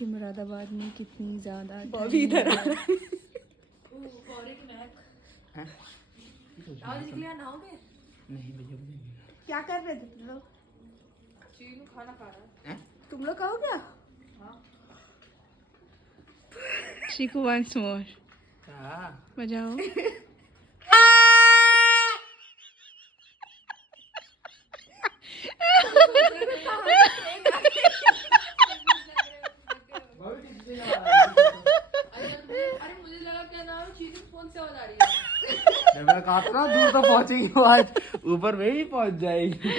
कि मुरादाबाद में कितनी ज्यादा बॉबी इधर आ रहा है। नहीं भैया क्या कर रहे थे तुम लोग? चीनू खाना खा रहा है। तुम लोग खाओ क्या? चीकू वंस मोर बजाओ। अरे मुझे लगा क्या नाम है, चीनू फोन से आवाज आ रही है। मैं कहा था ना दूर तो पहुंचेगी, आज ऊपर में भी पहुंच जाएगी।